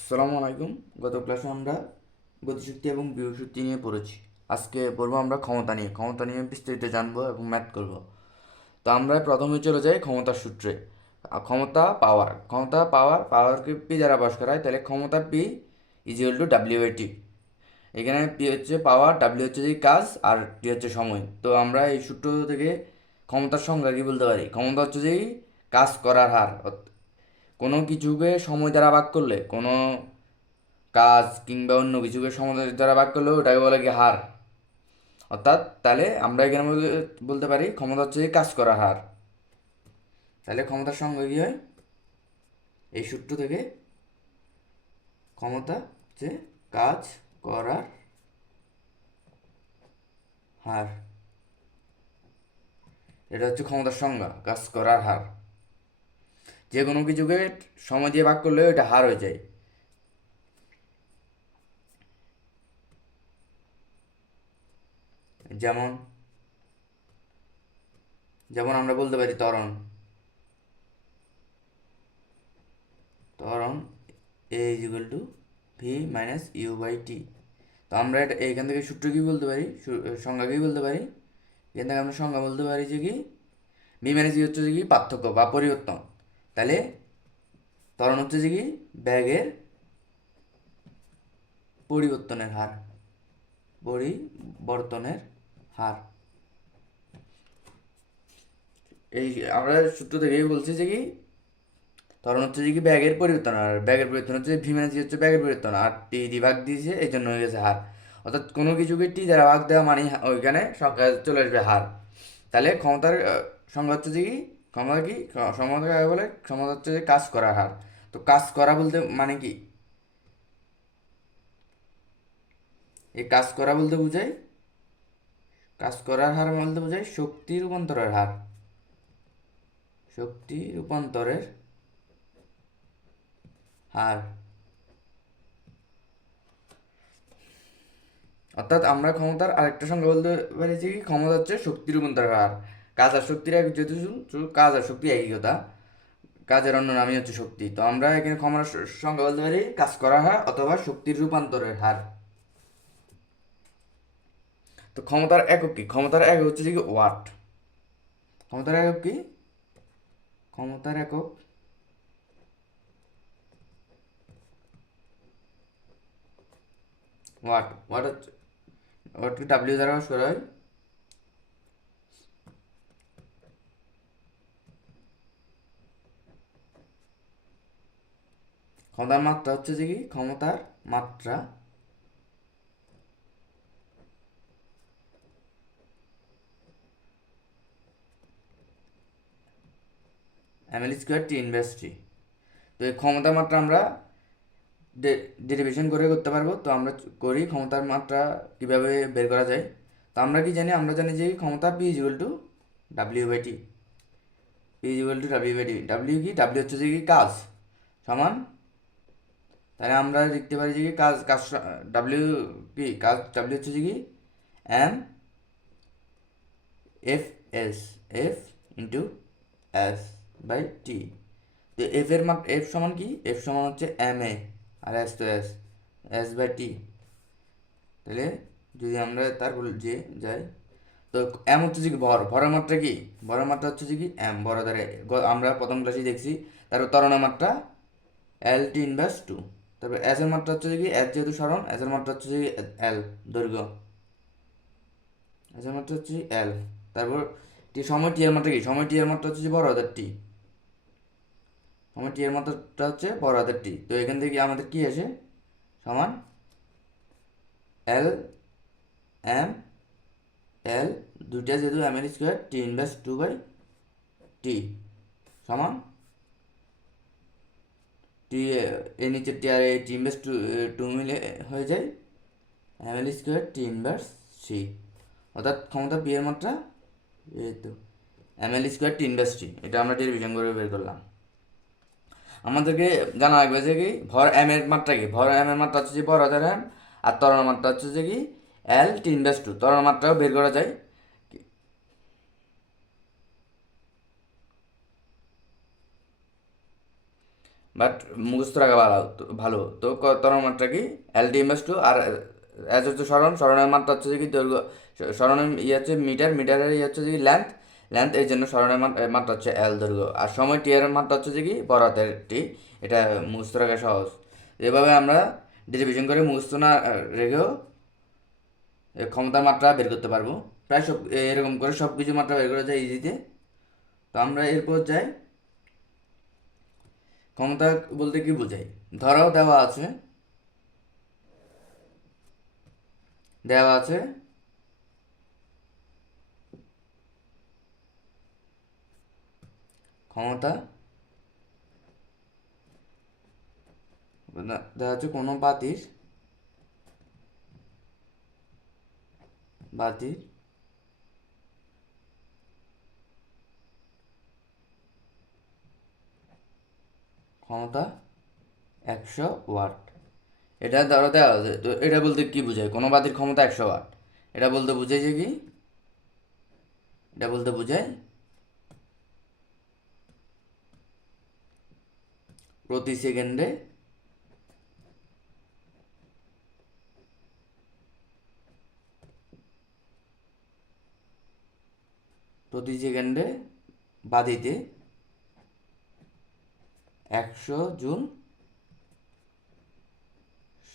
আসসালামু আলাইকুম। গত ক্লাসে আমরা গতিশক্তি এবং বিভবশক্তি নিয়ে পড়েছি। আজকে পড়বো আমরা ক্ষমতা নিয়ে বিস্তারিত জানবো এবং ম্যাথ করব। তো আমরা প্রথমে চলে যাই ক্ষমতার সূত্রে। পাওয়ারকে পি দ্বারা প্রকাশ করা হয়, তাহলে ক্ষমতা পি ইজিক্যাল টু ডাব্লিউ/টি। এখানে পি হচ্ছে পাওয়ার, ডাব্লিউ হচ্ছে যে কাজ, আর টি হচ্ছে সময়। তো আমরা এই সূত্র থেকে ক্ষমতার সংজ্ঞা কি বলতে পারি? ক্ষমতা হচ্ছে যে কাজ করার হার। কোনো কিছুকে সময় দ্বারা ভাগ করলে, কোনো কাজ কিংবা অন্য কিছুকে সময় দ্বারা ভাগ করলে ওটাকে বলে কি হার। অর্থাৎ তাহলে আমরা এখানে বলতে পারি ক্ষমতা হচ্ছে কাজ করার হার। তাহলে ক্ষমতার সঙ্গে কি হয়? এই সূত্র থেকে ক্ষমতা হচ্ছে কাজ করার হার। এটা হচ্ছে ক্ষমতার সংজ্ঞা, কাজ করার হার। যে কোনো কিছুকে সময় দিয়ে ভাগ করলে এটা হার হয়ে যায়। যেমন যেমন আমরা বলতে পারি ত্বরণ ত্বরণ A equal to V minus U by T. তো আমরা এটা এইখান থেকে সূত্র কি বলতে পারি, সংজ্ঞা কি বলতে পারি? এখান থেকে আমরা সংজ্ঞা বলতে পারি যে কি বি মাইনাস ই হচ্ছে যে কি পার্থক্য বা পরিবর্তন। তাহলে ত্বরণ হচ্ছে যে কি ব্যাগের পরিবর্তনের হার। পরিবর্তনের হার। এই আমরা সূত্র থেকেই বলছি যে কি ত্বরণ হচ্ছে যে কি ব্যাগের পরিবর্তন, আর ব্যাগের পরিবর্তন হচ্ছে ভি মাইনাস ই হচ্ছে ব্যাগের পরিবর্তন, আর টি দি ভাগ দিয়েছে এই জন্য হয়ে গেছে হার। অর্থাৎ কোনো কিছুকে টি দ্বারা ভাগ দেওয়া মানে ওইখানে সংখ্যা চলে আসবে হার। তাহলে ক্ষমতার সংজ্ঞা হচ্ছে যে কি ক্ষমতা কাকে বলে? ক্ষমতা হচ্ছে যে কাজ করার হার। তো কাজ করা বলতে মানে কি? এই কাজ করা বলতে বোঝায়, কাজ করার হার বলতে বোঝায় শক্তি রূপান্তরের হার। শক্তি রূপান্তরের হার। অর্থাৎ আমরা ক্ষমতার আরেকটা সংজ্ঞা বলতে পারি যে কি ক্ষমতা হচ্ছে শক্তি রূপান্তরের হার। কাজ আর শক্তির এক, যেহেতু শুধু কাজ আর শক্তি একই কথা, কাজের অন্য নামই হচ্ছে শক্তি। তো আমরা এখানে ক্ষমতার সংজ্ঞা বলতে পারি কাজ করার হার অথবা শক্তির রূপান্তরের হার। তো ক্ষমতার একক কি? ক্ষমতার একক হচ্ছে যে কি ওয়াট। ক্ষমতার একক কি? ক্ষমতার একক ওয়াট। ওয়াটকে ডাব্লিউ দ্বারা প্রকাশ করা হয়। ক্ষমতার মাত্রা হচ্ছে যে কি ক্ষমতার মাত্রা ml² T/T। তো এই ক্ষমতার মাত্রা আমরা ডেরিভেশন করে করতে পারবো। তো আমরা করি ক্ষমতার মাত্রা কিভাবে বের করা যায়। তো আমরা কি জানি? আমরা জানি যে ক্ষমতা P equal to W T. P equal to W T. W কি? ডাব্লিউ হচ্ছে যে কি কাজ, সমান। তাহলে আমরা লিখতে পারি যে কি কাজ কাজ ডাব্লিউ কি কাজ, ডাব্লিউ হচ্ছে যে কি M F S, F into S by T. তো এফ সমান কি? এফ সমান হচ্ছে এম এ, আর এস তো এস, এস বাই টি। তাহলে যদি আমরা তারপর যে যাই, তো এম হচ্ছে যে কি ভরের মাত্রা কি? ভরের মাত্রা হচ্ছে যে কি এম বড় দ্বারা আমরা প্রথম ক্লাসে দেখছি। তারপর ত্বরণের মাত্রা L/T−2। তারপর এস এর মাত্রা হচ্ছে যে কি এস, যেহেতু সরণ, এস এর মাত্রা হচ্ছে যে এল দৈর্ঘ্য, এস এর মাত্রা হচ্ছে এল। তারপর সময় টি এর মাত্রা কি? সময় টি এর মাত্রা হচ্ছে যে বড় হাতের টি। সময় টি এর মাত্রাটা হচ্ছে বড় হাতের টি। তো এখান থেকে আমাদের কি আসে? সমান এল এম এল, দুইটা যেহেতু ml² T/2/টি সমান টি, এর নিচে টি আর এই T/2 মিলে হয়ে যায় ml² T/c। অর্থাৎ ক্ষমতা পি এর মাত্রা এই তো ml² T/t। এটা আমরা ডেরিভেশন করে বের করলাম। আমাদেরকে জানা লাগবে যে কি ভর এম এর মাত্রা কি? ভর এম এর মাত্রা হচ্ছে যে বড় হাতের এম, আর ত্বরণের মাত্রা হচ্ছে যে কি L/2। ত্বরণের মাত্রাও বের করা যায়। বাট মুখস্থ রাখা ভালো ভালো। তো ত্বরণের মাত্রা কি এলটি ইনভার্স টু, আর এস হচ্ছে স্মরণ, স্মরণের মাত্রা হচ্ছে কি দৈর্ঘ্য, স্মরণের ইয়ে হচ্ছে মিটার, মিটারের ইয়ে হচ্ছে কি লেন্থ, লেন্থ এই জন্য স্মরণের মাত্রা হচ্ছে এল দৈর্ঘ্য, আর সময় টি এর মাত্রা হচ্ছে কি বড় হাতের টি। এটা মুখস্থ রাখা সহজ। এভাবে আমরা ডেরিভেশন করে মুখস্থ না রেখেও ক্ষমতার মাত্রা বের করতে পারবো। প্রায় সব এরকম করে সব কিছু মাত্রা বের করা যায় ইজিতে। তো আমরা এরপর যাই ক্ষমতা বলতে কি বোঝাই। ধরাও দেওয়া আছে, দেওয়া আছে ক্ষমতা, দেওয়া আছে কোনো বাতির বাতির ক্ষমতা 100 ওয়াট। এটা ধরো দেওয়া আছে, তো এটা বলতে কি বোঝায় কোনো বাতির ক্ষমতা 100 ওয়াট। এটা বলতে বোঝায় যে কি, এটা বলতে বোঝায় প্রতি সেকেন্ডে প্রতি সেকেন্ডে বাতিতে 100 জুল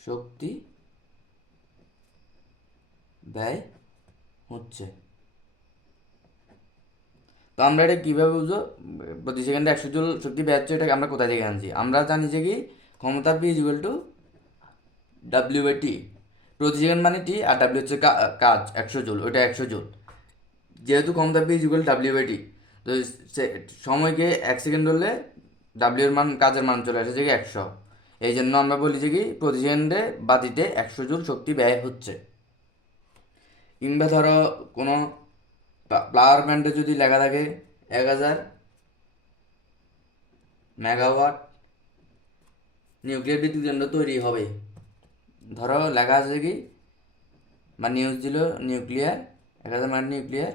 শক্তি ব্যয় হচ্ছে। তো আমরা এটা কীভাবে বুঝবো প্রতি সেকেন্ডে 100 জুল শক্তি ব্যয় হচ্ছে, এটাকে আমরা কোথায় থেকে আনছি? আমরা জানি যে কি ক্ষমতা P equal to W by T. প্রতি সেকেন্ড মানে টি, আর ডাব্লিউ হচ্ছে কাজ 100 জুল, ওইটা 100 জুল। যেহেতু ক্ষমতা P equal W by T, তো সময়কে 1 সেকেন্ড হলে ডাব্লিউ এর মান, কাজের মান চলে আসে যে কি 100। এই জন্য আমরা বলি যে কি প্রতি সেকেন্ডে বাতিতে 100 জুল শক্তি ব্যয় হচ্ছে। কিংবা ধরো কোনো পাওয়ার প্ল্যান্টে যদি লেখা থাকে 1000 মেগাওয়াট নিউক্লিয়ার বিদ্যুৎ কেন্দ্র তৈরি হবে, ধরো লেখা আছে কি বা নিউজ দিল নিউক্লিয়ার 1000 মেগাওয়াট নিউক্লিয়ার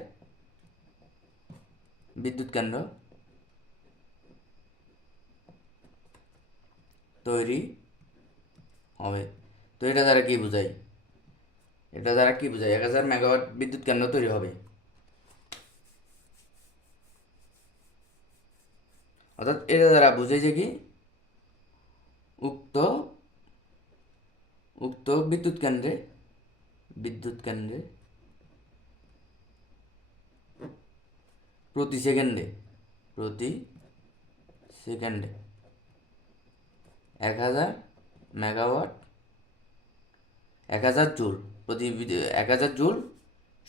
বিদ্যুৎ কেন্দ্র তৈরি হবে। তো এটা দ্বারা কি বোঝায়? এটা দ্বারা কি বোঝায় 1000 মেগাওয়াট বিদ্যুৎ কেন্দ্র তৈরি হবে, অর্থাৎ এটা দ্বারা বোঝায় যে কি উক্ত উক্ত বিদ্যুৎ কেন্দ্রে প্রতি সেকেন্ডে 1000 মেগাওয়াট 1000 জুল 1000 জুল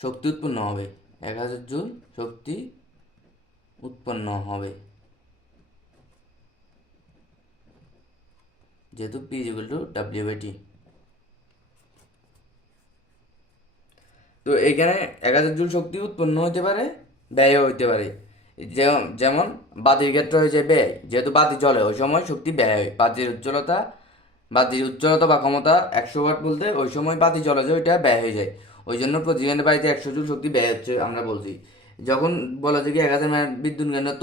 শক্তি উৎপন্ন হবে। 1000 জুল শক্তি উৎপন্ন হবে, যেহেতু P equal to W by T. তো এখানে 1000 জুল শক্তি উৎপন্ন হতে পারে, ব্যয়ও হইতে পারে। যেমন বাতির ক্ষেত্রে হয়েছে ব্যয়, যেহেতু বাতি জ্বলে ওই সময় শক্তি ব্যয় হয়। বাতির উজ্জ্বলতা বা ক্ষমতা 100 ওয়াট বলতে ওই সময় বাতি জ্বলে যে ওইটা ব্যয় হয়ে যায়। ওই জন্য প্রতি সেকেন্ডে বাড়িতে 100 জুল শক্তি ব্যয় হচ্ছে আমরা বলছি। যখন বলা যায় কি 1000 মেগাওয়াট বিদ্যুৎ কেন্দ্র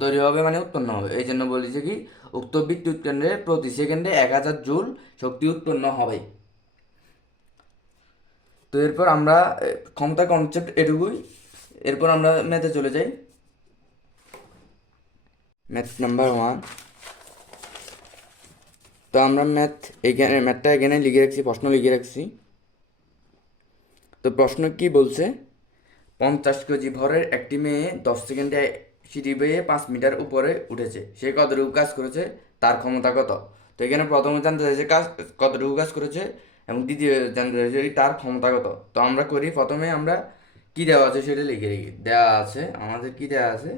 তৈরি হবে মানে উৎপন্ন হবে, এই জন্য বলেছে কি উক্ত বিদ্যুৎ কেন্দ্রে প্রতি সেকেন্ডে 1000 জুল শক্তি উৎপন্ন হবে। তো এরপর আমরা ক্ষমতা কনসেপ্ট এটুকুই। এরপর আমরা ম্যাথে চলে যাই। Math number 1। তো আমরা ম্যাথটা এখানে লিখে রাখছি, প্রশ্ন লিখে রাখছি। তো প্রশ্ন কি বলছে, 50 কেজি ভরের একটি মেয়ে 10 সেকেন্ডে সিঁড়ি বেয়ে 5 মিটার উপরে উঠেছে, সে কতটুকু কাজ করেছে, তার ক্ষমতা কত? তো এখানে প্রথমে জানতে চাইছে কতটুকু কাজ করেছে, এবং দ্বিতীয় জানতে চাইছে তার ক্ষমতা কত। তো আমরা করি, প্রথমে আমরা কি দেওয়া আছে সেটা লিখে রেখি। দেওয়া আছে আমাদের কি দেওয়া আছে,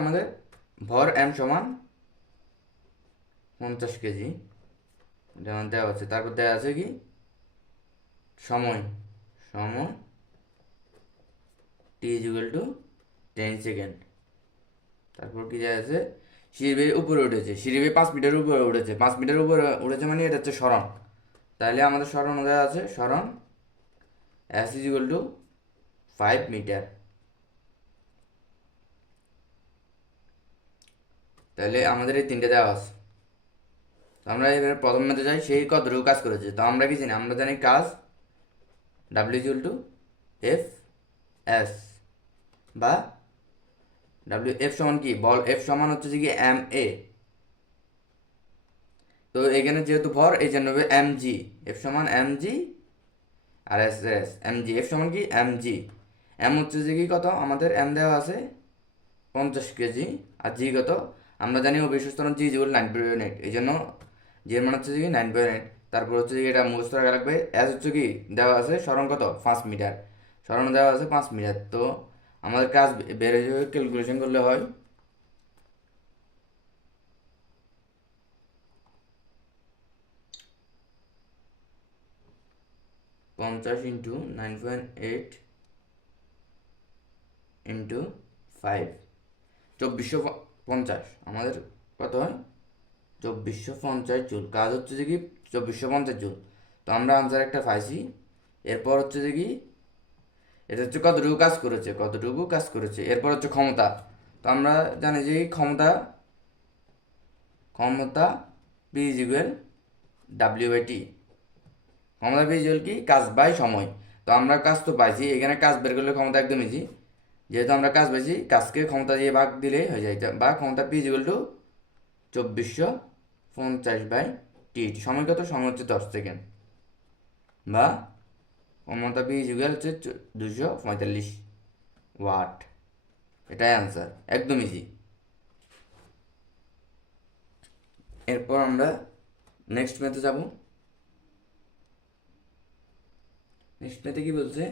আমাদের ভর এম সমান 50 কেজি যেমন দেওয়া আছে। তারপর দেওয়া আছে কি সময় টি ইকুয়াল টু 10 সেকেন্ড। তারপর কি দেওয়া আছে সিঁড়ি বেয়ে উপরে উঠেছে, সিঁড়ি বেয়ে 5 মিটার উপরে উঠেছে, 5 মিটার উপরে উঠেছে মানে এটা হচ্ছে সরণ। তাহলে আমাদের সরণ দেওয়া আছে, সরণ এস ইকুয়াল টু 5 মিটার। তাহলে আমাদের এই তিনটে দেওয়া আছে। তো আমরা এবার প্রথম মেথে যাই, সেই কতটুকু কাজ করেছে। তো আমরা কি জানি, আমরা জানি কাজ W F S বা F সমান কি, বল F সমান হচ্ছে যে কি MA। তো এখানে যেহেতু ভর, এই জন্য হবে mg, F সমান mg আর S mg। F সমান কি mg, m হচ্ছে যে কি কত, আমাদের m দেওয়া আছে 50 কেজি, আর জি কত আমরা জানি অভিশ্বস্তরণ জি যেগুলো 9.8, এই জন্য জি এর মান হচ্ছে কি 9.8। তারপর হচ্ছে কি এটা মুখস্থ রাখা লাগবে। এস হচ্ছে কি দেওয়া আছে সরণ কত 5 মিটার, সরণ দেওয়া আছে 5 মিটার। তো আমাদের কাজ বেড়ে যাবে, ক্যালকুলেশন করলে হয় 50 ইন্টু 9.8 ইন্টু 5, 2450 আমাদের কত হয় 2450 জুল। কাজ হচ্ছে যে কি 2450 জুল। তো আমরা আনসার একটা পাইছি। এরপর হচ্ছে যে কি এটা হচ্ছে কতটুকু কাজ করেছে, কতটুকু কাজ করেছে। এরপর হচ্ছে ক্ষমতা। তো আমরা জানি যে ক্ষমতা, ক্ষমতা P is equal W by T. ক্ষমতা পি ইজ ইকুয়াল কি কাজ বাই সময়। তো আমরা কাজ তো পাইছি, এখানে কাজ বের করলে ক্ষমতা একদম ইজি। যেহেতু আমরা কাজ পাইছি, কাজকে ক্ষমতা দিয়ে ভাগ দিলে হয়ে যায়। বা ক্ষমতা P is equal to 2450 by T. সময় কত, সময় হচ্ছে 10 সেকেন্ড। বা ক্ষমতা পি ইজ ইকুয়াল হচ্ছে 245 ওয়াট। এটাই আনসার, একদম ইজি। এরপর আমরা নেক্সট ম্যাথে যাব। নেক্সট ম্যাথে কি বলছে,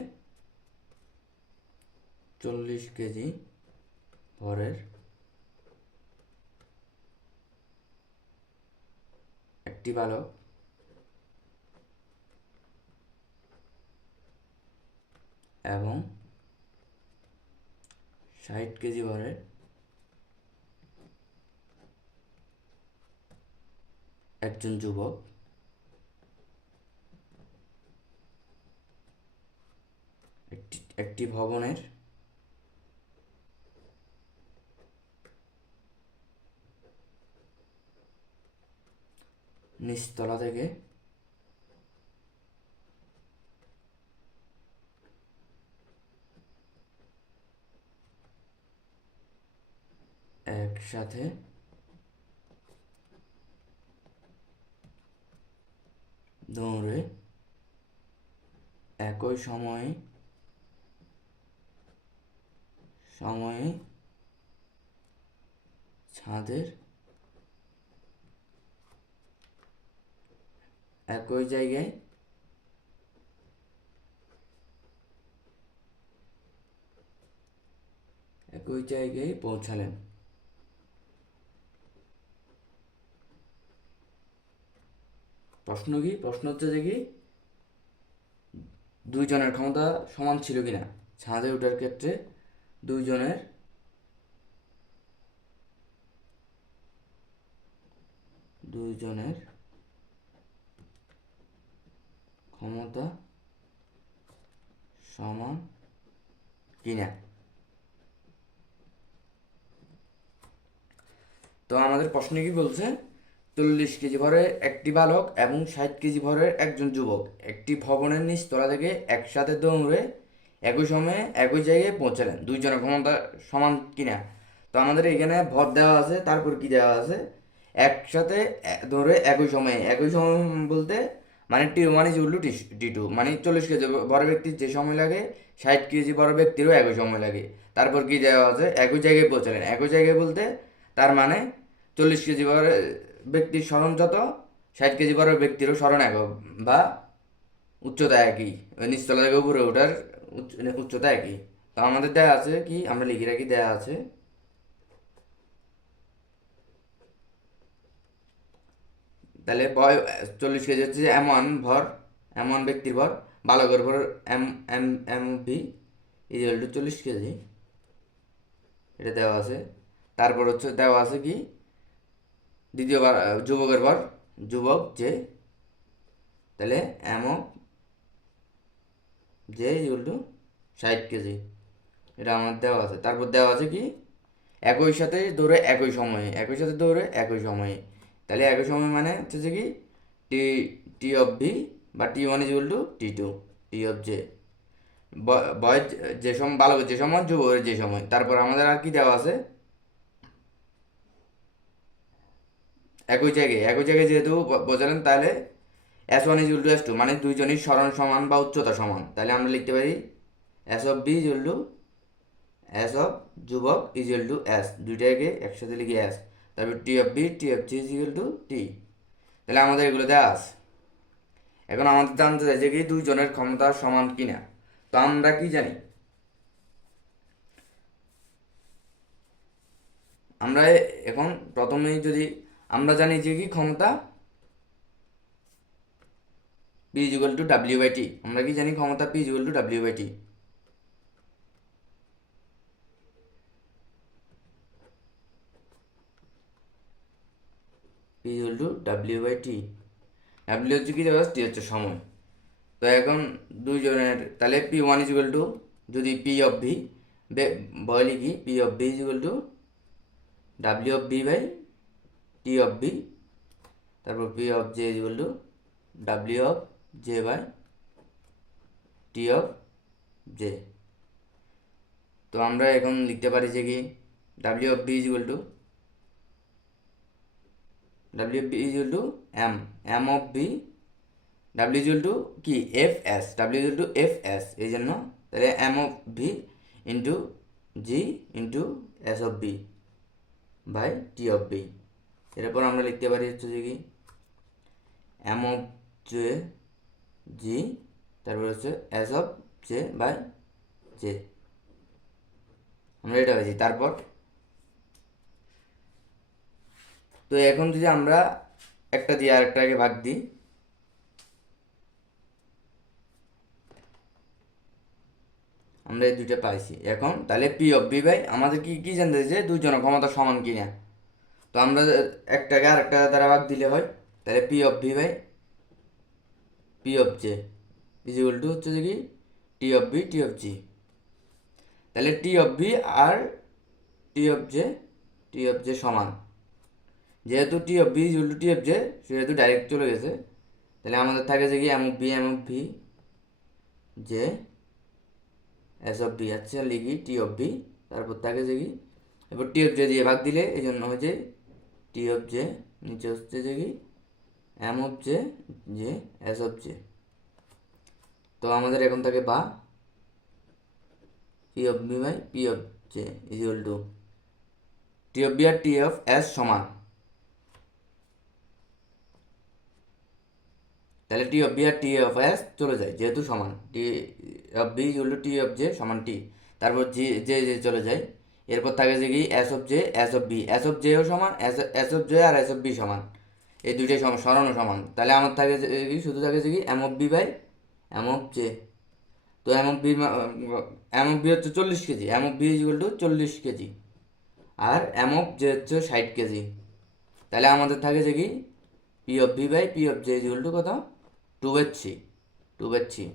40 কেজি ভরের একটি বালক এবং 60 কেজি ভরের একজন যুবক একটি ভবনের নিচতলা থেকে একসাথে দৌড়ে একই সময়ে ছাদের একই জায়গায় পৌঁছালেন। প্রশ্ন কি, প্রশ্ন হচ্ছে যে কি দুইজনের ক্ষমতা সমান ছিল কিনা। ছাদে ওঠার ক্ষেত্রে দুইজনের ক্ষমতা সমান কিনা। তো আমাদের প্রশ্নে কি বলছে, 40 কেজি ভরের একটি বালক এবং 60 কেজি ভরের একজন যুবক একটি ভবনের নিচতলা থেকে একসাথে দৌড়ে একই সময়ে একই জায়গায় পৌঁছালেন। দুইজনের ক্ষমতা সমান কিনা। তো আমাদের এখানে ভর দেওয়া আছে, তারপর কি দেওয়া আছে, একসাথে দৌড়ে একই সময় বলতে মানে T one is equal to T two, মানে 40 কেজি বড় ব্যক্তির যে সময় লাগে 60 কেজি বড় ব্যক্তিরও একই সময় লাগে। তারপর কি দেওয়া আছে, একই জায়গায় পৌঁছালেন। একই জায়গায় বলতে তার মানে 40 কেজি বড় ব্যক্তির স্মরণ যত, 60 কেজি বড় ব্যক্তিরও স্মরণ একক বা উচ্চতা একই, নিচতলা থেকে উপরে ওঠার উচ্চতা একই। তো আমাদের দেওয়া আছে কি, আমরা লিখে রাখি, দেওয়া আছে তাহলে 40 কেজি হচ্ছে এম ওয়ান ব্যক্তির ভর, বালকের ভর M M M V equal to 40 KG, এটা দেওয়া আছে। তারপর হচ্ছে দেওয়া আছে কি দ্বিতীয়বার যুবকের ভর, যুবক যে, তাহলে এম অফ যে ইকুয়াল টু 60 কেজি, এটা আমার দেওয়া আছে। তারপর দেওয়া আছে কি একই সাথে দৌড়ে একই সময়ে, একই সাথে দৌড়ে একই সময়ে। তাহলে একই সময় মানে হচ্ছে যে কি টি টি অফ ভি বা T1 is equal two T2 T of J. বয়ের যে সময়, বালকের যে সময়, যুবকের যে সময়। তারপর আমাদের আর কি দেওয়া আছে, একই জায়গায় যেহেতু বোঝালেন, তাহলে S1 is equal two S2 মানে দুইজনই সরণ সমান বা উচ্চতা সমান। তাহলে আমরা লিখতে পারি S of B is equal to S of যুবক ইজ ইকুয়াল টু S, দুইটাকে একসাথে লিখি S। তারপর T of B T of G is equal to T. তাহলে আমাদের এগুলো দেওয়া আছে। এখন আমাদের জানতে চাই যে কি দুইজনের ক্ষমতা সমান কিনা। তো আমরা কি জানি, আমরা এখন প্রথমেই যদি আমরা জানি যে কি ক্ষমতা P is equal to W by T. আমরা কি জানি ক্ষমতা P is equal to W by T. P is equal to W by T. W হচ্ছে কি দেওয়া, টি হচ্ছে সময়। তো এখন দুইজনের তাহলে P1 ইজ ইকুয়াল টু, যদি P অফ ভি বয় লিখি, P of V is equal to W of V by T of V. তারপর P of J is equal to W of J by T of J. তো আমরা এখন লিখতে পারি যে কি W of V is equal to M of V, W is equal to কি F S, W is equal to F S. এই জন্য তাহলে M of V into G into S of B by T of B. এরপর আমরা লিখতে পারি হচ্ছে যে কি এম অফ জে জি, তারপর হচ্ছে S of J by J. আমরা এটা পেয়েছি। তারপর তো এখন যদি আমরা একটা দিয়ে আরেকটাকে ভাগ দিই, আমরা এই দুইটা পাইছি। এখন তাহলে পি অফ বি বাই আমাদের কি কি জানতে যে দুইজনের ক্ষমতা সমান কিনা। তো আমরা একটাকে আরেকটা দ্বারা ভাগ দিলে হয়। তাহলে P of V by P of J is equal to হচ্ছে যে কি T of B T of G. তাহলে টি অফ বি আর টি অফ জে সমান, যেহেতু T of B is equal to T of J সেহেতু direct চলে গেছে। তাহলে আমাদের থাকে যে কি M of V J S of B. আচ্ছা লিখি টি অফ বি, তারপর থাকে যে কি এবার টি অফ জে দিয়ে ভাগ দিলে এই জন্য হয়েছে টি অফ জে, নিচে হচ্ছে যে কি M of J J S of J. তো আমাদের এখন থাকে বা P of B by P of J is equal to T of B আর টি অফ এস সমান। তাহলে টি অফ বি আর টি অফ এস চলে যায় যেহেতু সমান, T of B is equal to T of J সমান T. তারপর জি জে জে চলে যায়। এরপর থাকে যে কি S of J S of B, S of জেও সমান, এস অফ জে আর এস অফ বি সমান, এই দুইটাই সরানো সমান। তাহলে আমার থাকে যে কি শুধু থাকে যে কি M of B by M of J. তো এম অফ বি হচ্ছে 40 KG, M of B is equal to 40 KG, আর এম অফ জে হচ্ছে 60 কেজি। তাহলে আমাদের থাকে যে কি P of B by P of J is equal to কত, 2/3 2/3।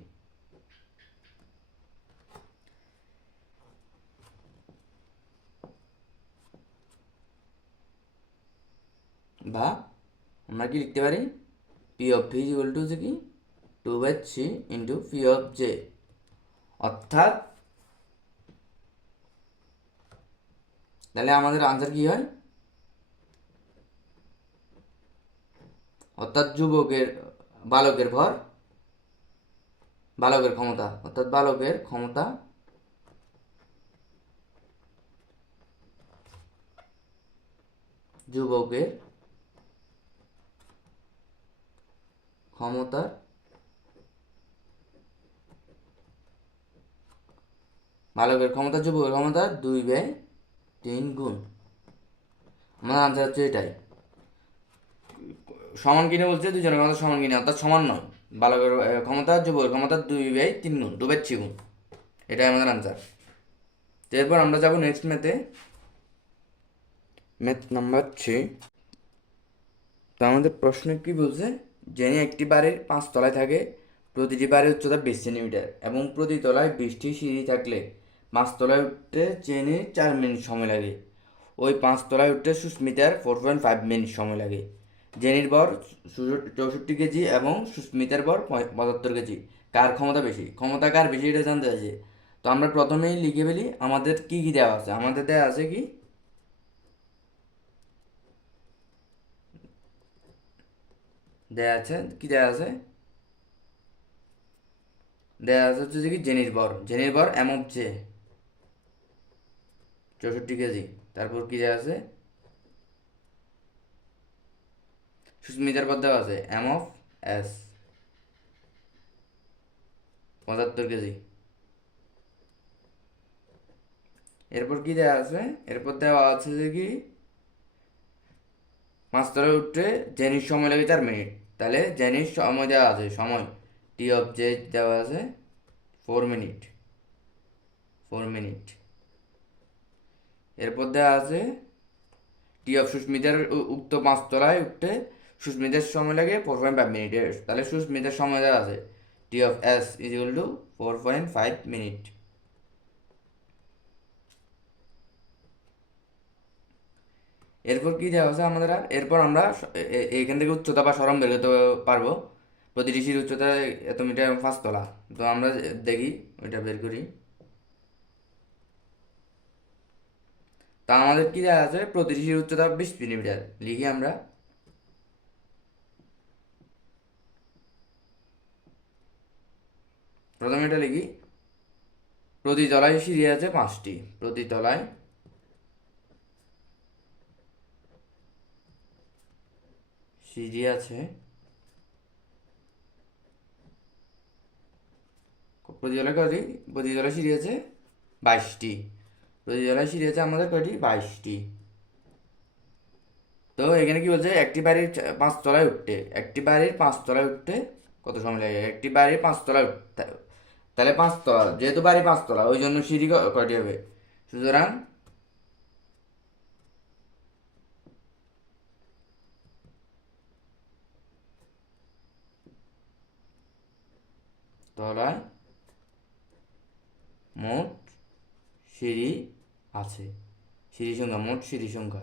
বা আমরা কি লিখতে পারি P of V is equal to হচ্ছে কি 2/3 ইন্টু পি অফ জে। অর্থাৎ তাহলে আমাদের আনসার কি হয়, অর্থাৎ বালকের ভর, বালকের ক্ষমতা, অর্থাৎ বালকের ক্ষমতা যুবকের ক্ষমতার বালকের ক্ষমতা যুবকের ক্ষমতার 2/3 গুণ। আমার আনসার হচ্ছে এটাই। সমান কিনে বলছে দুজনের ক্ষমতা সমান কিনে, অর্থাৎ সমান নয়, বালকের ক্ষমতা যুবকের ক্ষমতা 2/3 গুণ, 2/3 গুণ। এটাই আমাদের আনসার। তো এরপর আমরা যাবো নেক্সট ম্যাথ নাম্বার 3। তো আমাদের প্রশ্ন কি বলছে, জেনে একটি বাড়ির 5 তলায় থাকে, প্রতিটি বাড়ির উচ্চতা 20 সেন্টিমিটার এবং প্রতি তলায় 20টি সিঁড়ি থাকলে 5 তলায় উঠতে জেনে 4 মিনিট সময় লাগে। ওই 5 তলায় উঠতে সুস্মিতার 4.5 মিনিট সময় লাগে। জেনির ভর 64 কেজি এবং সুস্মিতার ভর 75 কেজি। কার ক্ষমতা বেশি? ক্ষমতা কার বেশি এটা জানতে চাইছে। তো আমরা প্রথমেই লিখে ফেলি আমাদের কি কি দেওয়া আছে। আমাদের দেওয়া আছে কি, দেওয়া আছে কি, দেওয়া আছে হচ্ছে কি জেনির ভর এম অফ জে 64 কেজি। তারপর কি দেওয়া আছে, সুস্মিতার ভর দেওয়া আছে এম অফ এস 75 কেজি। এরপর কি দেওয়া আছে, এরপর দেওয়া আছে যে কি 5 তলায় উঠতে জেনির সময় লাগে 4 মিনিট। তাহলে জেনির সময় দেওয়া আছে, সময় টি অফ জে দেওয়া আছে 4 মিনিট। এরপর দেওয়া আছে টি অফ সুস্মিতার উক্ত 5 তলায় উঠতে সুস্মিতার সময় লাগে 4.5 মিনিট। তাহলে সুস্মিতার সময় দেওয়া আছে T of S is equal to 4.5 minute. এরপর কি দেওয়া আছে আমাদের, আর এরপর আমরা এখান থেকে উচ্চতা বা সরণ বের করতে পারবো। প্রতিটি সিঁড়ির উচ্চতা এত মিটার এবং 5 তলা। তো আমরা দেখি ওইটা বের করি। তা আমাদের কি দেওয়া আছে, প্রতিটি সিঁড়ির উচ্চতা 20 মিলিমিটার। লিখি আমরা প্রথমে এটা লিখি, প্রতি তলায় সিঁড়ি আছে 5টি। প্রতি তলায় সিঁড়ি আছে, প্রতি তলায় কয়টি, প্রতি তলায় সিঁড়ি আছে 22টি। প্রতি তলায় সিঁড়ি আছে আমাদের কয়টি, 22টি। তো এখানে কি বলছে, একটি বাড়ির 5 তলায় উঠতে, একটি বাড়ির 5 তলায় উঠতে কত সময় লাগে, একটি বাড়ির 5 তলায় উঠতে। তাহলে 5 তলা, যেহেতু বাড়ি 5 তলা ওই জন্য সিঁড়ি কয়টি হবে, সুতরাং তলায় মোট সিঁড়ি আছে। সিঁড়ি সংখ্যা, মোট সিঁড়ি সংখ্যা,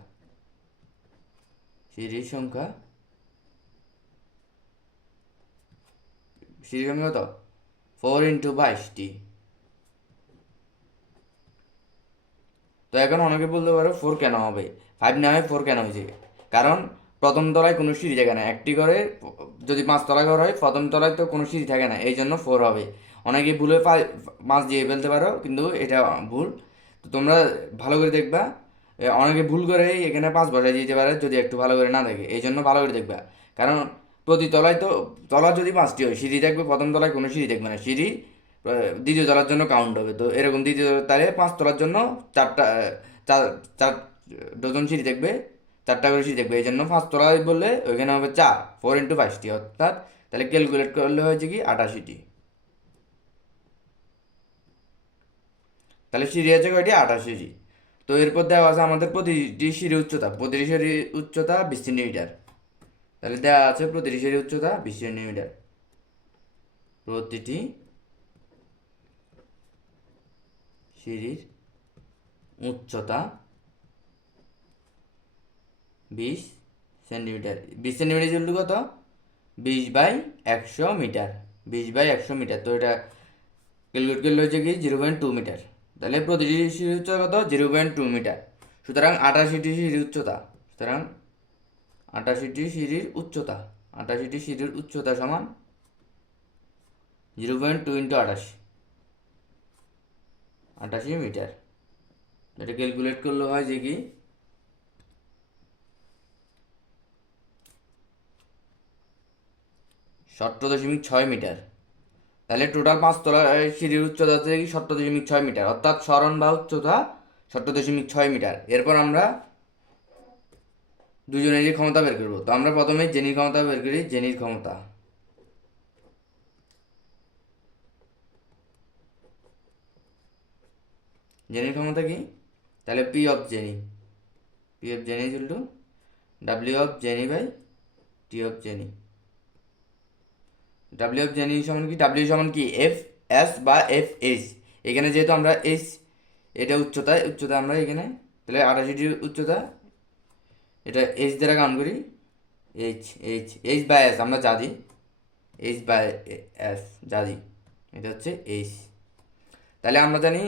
সিঁড়ির সংখ্যা, সিঁড়ির সংখ্যা কত, 4 × 22টি। তো এখন অনেকে বলতে পারো 4 কেন হবে, 5 না হয় 4 কেন হয়েছে? কারণ প্রথম তলায় কোনো সিঁড়ি থাকে না। একটি ঘরে যদি 5 তলা ঘর হয়, প্রথম তলায় তো কোনো সিঁড়ি থাকে না, এই জন্য 4 হবে। অনেকে ভুলে 5 দিয়ে ফেলতে পারো, কিন্তু এটা ভুল। তো তোমরা ভালো করে দেখবা, অনেকে ভুল করে এখানে 5 বসাই দিতে পারে যদি একটু ভালো করে না থাকে। এই জন্য ভালো করে দেখবা, কারণ প্রতি তলায় তো তলা যদি 5টি হয়, সিঁড়ি থাকবে প্রথম তলায়, কোনো সিঁড়ি থাকবে না। সিঁড়ি দ্বিতীয় তলার জন্য কাউন্ট হবে। তো এরকম দ্বিতীয় তাহলে 5 তলার জন্য 4টা, চার চার ডজন সিঁড়ি দেখবে, 4টা করে সিঁড়ি দেখবে। এই জন্য 5 তলায় বললে ওইখানে হবে 4 × 22টি, অর্থাৎ তাহলে ক্যালকুলেট করলে হয়েছে কি 88টি। তাহলে সিঁড়ি আছে কয়টি, 88টি। তো এরপর দেওয়া আছে আমাদের প্রতিটি সিঁড়ির উচ্চতা, প্রতিটি সিঁড়ির উচ্চতা 20 সেন্টিমিটার। তাহলে দেওয়া আছে প্রতিটি সিঁড়ির উচ্চতা 20 সেন্টিমিটার। প্রতিটি সিঁড়ির উচ্চতা 20 সেন্টিমিটার। 20 সেন্টিমিটার ইকুয়াল কত, 20/100 মিটার। 20/100 মিটার। তো এটা ক্যালকুলেট করলে হচ্ছে কি 0.2 মিটার। তাহলে প্রতিটি সিঁড়ির উচ্চতা কত, 0.2 মিটার। সুতরাং 88টি সিঁড়ির উচ্চতা, সুতরাং 88টি সিঁড়ির উচ্চতা, 88টি সিঁড়ির উচ্চতা সমান 0.2 × 88 মিটার। এটা ক্যালকুলেট করলে হয় যে কি 17.6 মিটার। তাহলে টোটাল 5 তলা সিঁড়ির উচ্চতা হচ্ছে কি 17.6 মিটার, অর্থাৎ সরণ বা উচ্চতা 17.6 মিটার। এরপর আমরা দুজনেরই ক্ষমতা বের করবো। তো আমরা প্রথমে জেনির ক্ষমতা বের করি। জেনির ক্ষমতা, জেনির ক্ষমতা কি, তাহলে P of Jenny, P of Jenny equal to W of Jenny by T of Jenny. W of Jenny সমান কি, ডাব্লিউ সমান কি এফ এস বা এফ এইচ। এখানে যেহেতু আমরা এইচ, এটা উচ্চতা আমরা এখানে, তো তাহলে 88টি উচ্চতা, এটা এইচ দ্বারা কাউন্ট করি, H H H by S আমরা যা দিই, এইচ বাই এস যা দিই, এটা হচ্ছে এইচ। তাহলে আমরা জানি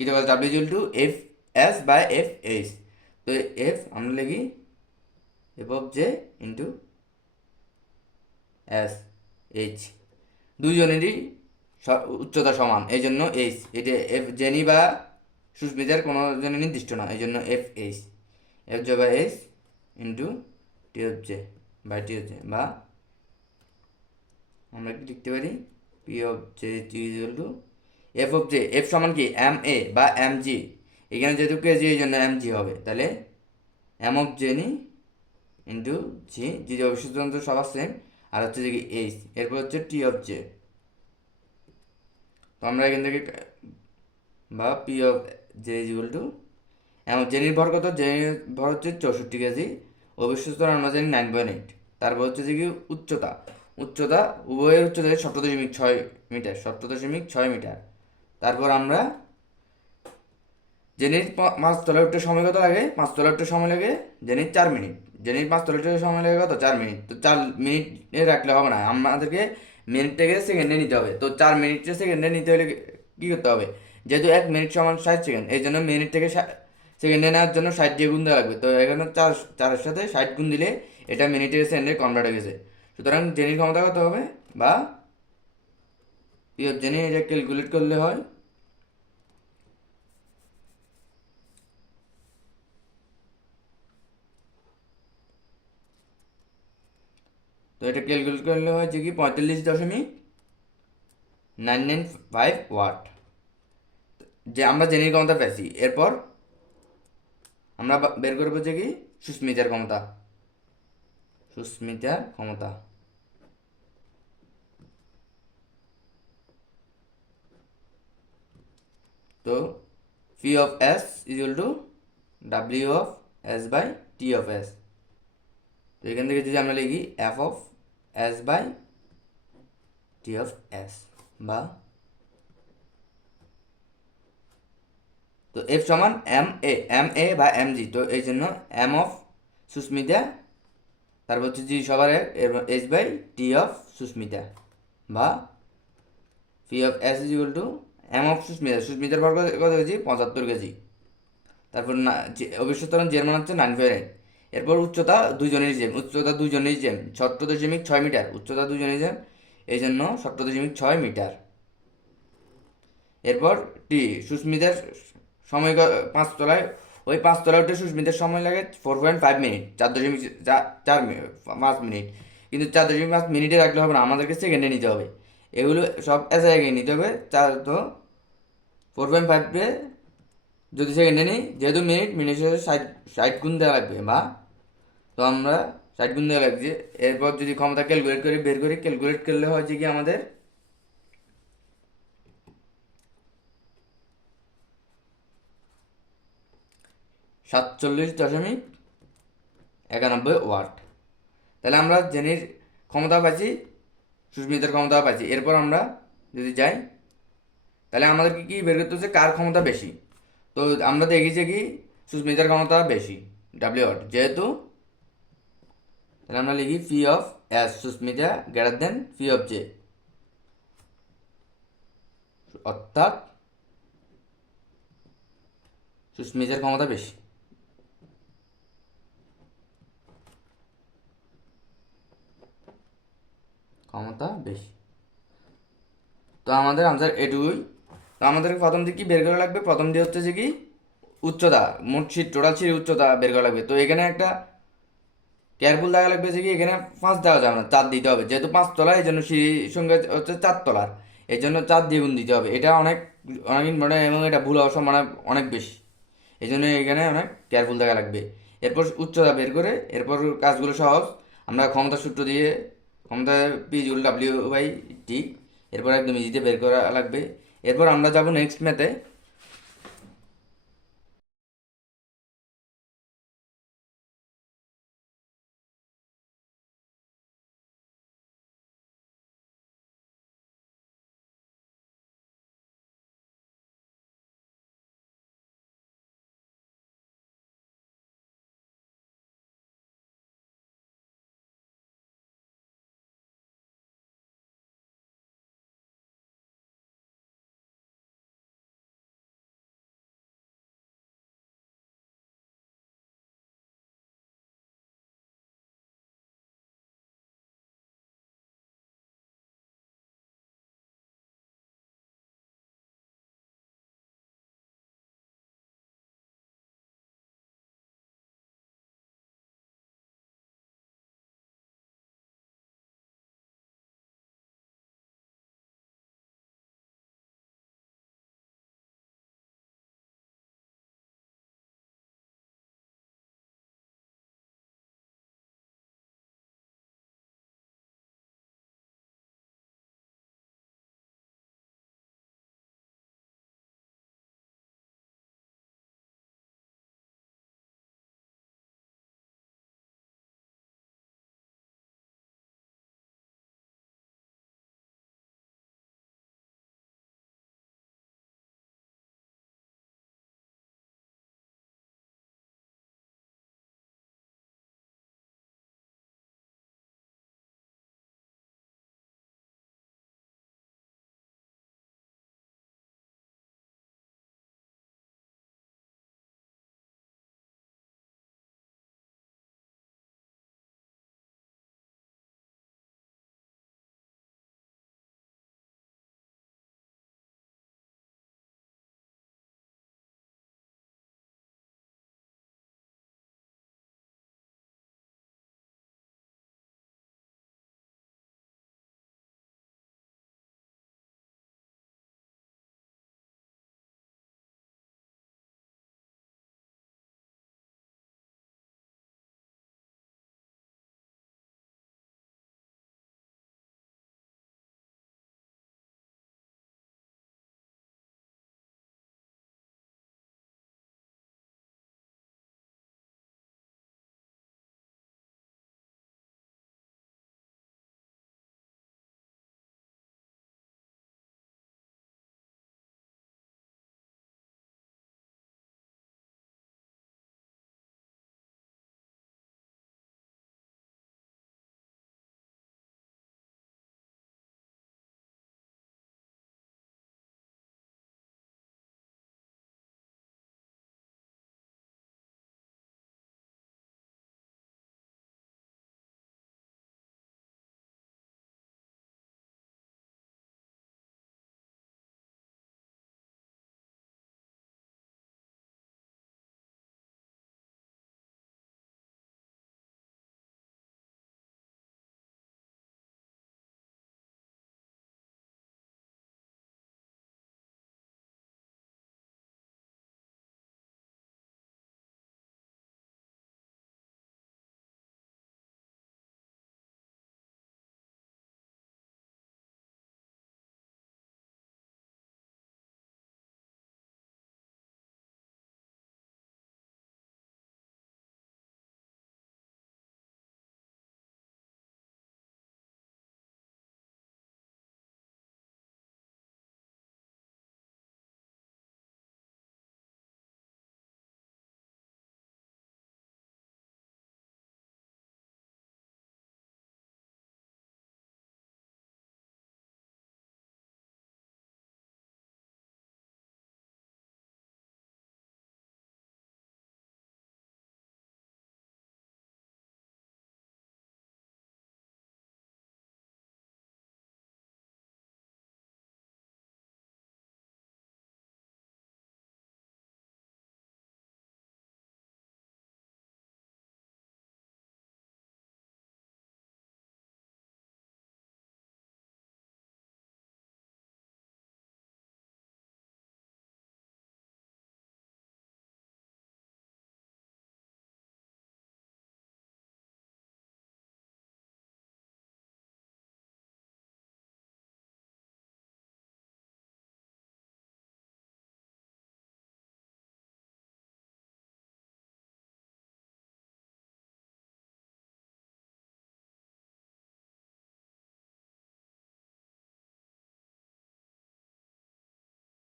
equal W equal to F S by F H. তো এফ আমরা লিখি F of J into S H, দুইজনেরই উচ্চতা সমান, এই জন্য এইচ। এটা এফ জেনি বা সুস্মিতার কোনো জন্য নির্দিষ্ট না, এই জন্য F H, F J by H into T of J by T of J, বা আমরা কি লিখতে পারি P of J equal to F of J, F সমান কি এম এ বা এম জি, এখানে যেহেতু কেজি এই জন্য এম জি হবে, তাহলে এম অফ জে নি ইন্টু জি, জি অবশ্যই সবার সেম, আর হচ্ছে যে কি এইচ, এরপর হচ্ছে টি অফ জে। তো আমরা এখান থেকে বা P of J equal to জেনির ভর কত, জেনির ভর হচ্ছে 64 কেজি, অবিশ্বস্ত আমরা জানি 9.8, তারপর হচ্ছে যে কি উচ্চতা, উচ্চতা উভয়ের উচ্চতা 17.6 মিটার, 17.6 মিটার। তারপর আমরা জেনির 5 তলায় উঠতে সময় কত লাগে, 5 তলায় উঠতে সময় লাগে জেনির 4 মিনিট, জেনির 5 তলায় উঠতে সময় লাগে কত 4 মিনিট। তো 4 মিনিটে রাখলে হবে না, আমাদেরকে মিনিটটাকে সেকেন্ডে নিতে হবে। তো 4 মিনিটে সেকেন্ডে নিতে হলে কী করতে হবে, যেহেতু 1 মিনিট সমান 60 সেকেন্ড, এই জন্য মিনিট থেকে সেকেন্ডে নেওয়ার জন্য 60 দিয়ে গুণ দেওয়া লাগবে। তো এখানে 4-এর সাথে 60 গুণ দিলে এটা মিনিটে সেকেন্ডে কনভার্ট হয়ে গেছে। সুতরাং জেনির ক্ষমতা কত হবে, বা পি অফ জেনি এটা ক্যালকুলেট করলে হয় তো এটা ক্যালকুলেট করলে হয় যে কি 45.995 ওয়াট, যে আমরা জেনির ক্ষমতা পেয়েছি। এরপর আমরা বের করবো যে কি সুস্মিতার ক্ষমতা, সুস্মিতার ক্ষমতা। তো P of S equal to W of S by T of S. তো এখান থেকে যদি আমরা লিখি F of S by T of S, বা তো এফ সমান এম এ বা এম জি, তো এই জন্য এম অফ সুস্মিতা, তারপর হচ্ছে জি সবার H by T of Susmita, বা P of S is equal to M of Susmita, সুস্মিতার ভর কত কেজি 75 কেজি। তারপর না অবিশ্বস্ত জের মান হচ্ছে 9.8। এরপর উচ্চতা দুইজনেরই সেম, উচ্চতা দুইজনেরই সেম 17.6 মিটার, উচ্চতা দুইজনেরই সেম, এই জন্য 17.6 মিটার। এরপর টি সুস্মিতার সময় 5 তলায়, ওই 5 তলায় উঠে সুস্মিতার সময় লাগে 4.5 মিনিট, 4.5 মিনিট, কিন্তু 4.5 মিনিটে রাখলে হবে না, আমাদেরকে সেকেন্ডে নিতে হবে। এগুলো সব এসে আগে নিতে হবে। তো 4.5 যদি সেকেন্ডে নিই, যেহেতু মিনিটের সাথে 60 গুণ দেওয়া লাগবে, বা তো আমরা 60 গুণ দেওয়া লাগছে। এরপর যদি ক্ষমতা ক্যালকুলেট করি, বের করি, ক্যালকুলেট করলে হয় যে কি আমাদের 47.91 ওয়াট। তাহলে আমরা জেনির ক্ষমতা পাচ্ছি, সুস্মিতার ক্ষমতা পাচ্ছি। এরপর আমরা যদি যাই, তাহলে আমাদেরকে কি বের করতে হচ্ছে কার ক্ষমতা বেশি। তো আমরা দেখি যে কি সুস্মিতার ক্ষমতা বেশি ডাব্লিউ ওয়াট, যেহেতু তাহলে আমরা লিখি P of S Sushmita greater than P of J, অর্থাৎ সুস্মিতার ক্ষমতা বেশি। ক্ষমতা বেশি। তো আমাদের আনসার এটুকুই। তো আমাদেরকে প্রথম দিকে কি বের করা লাগবে, প্রথম দিয়ে হচ্ছে যে কি উচ্চতা, মোট সিট টোটাল সিট উচ্চতা বের করা লাগবে। তো এখানে একটা কেয়ারফুল দেখা লাগবে যে কি এখানে 5 দেওয়া যাবে না, 4 দিতে হবে, যেহেতু 5 তলা, এই জন্য সিঁড়ির সংখ্যা হচ্ছে 4 তলার, এই জন্য 4 দিয়ে গুণ দিতে হবে। এটা অনেক অনেক ইম্পর্টেন্ট এবং এটা ভুল হওয়ার সম্ভাবনা অনেক বেশি, এই জন্য এখানে অনেক কেয়ারফুল দেখা লাগবে। এরপর উচ্চতা বের করে এরপর কাজগুলো সহজ, আমরা ক্ষমতা সূত্র দিয়ে ক্ষমতা পি ডাব্লিউ বাই টি, এরপর একদম ইজিতে বের করা লাগবে। এরপর আমরা যাব নেক্সট ম্যাথে।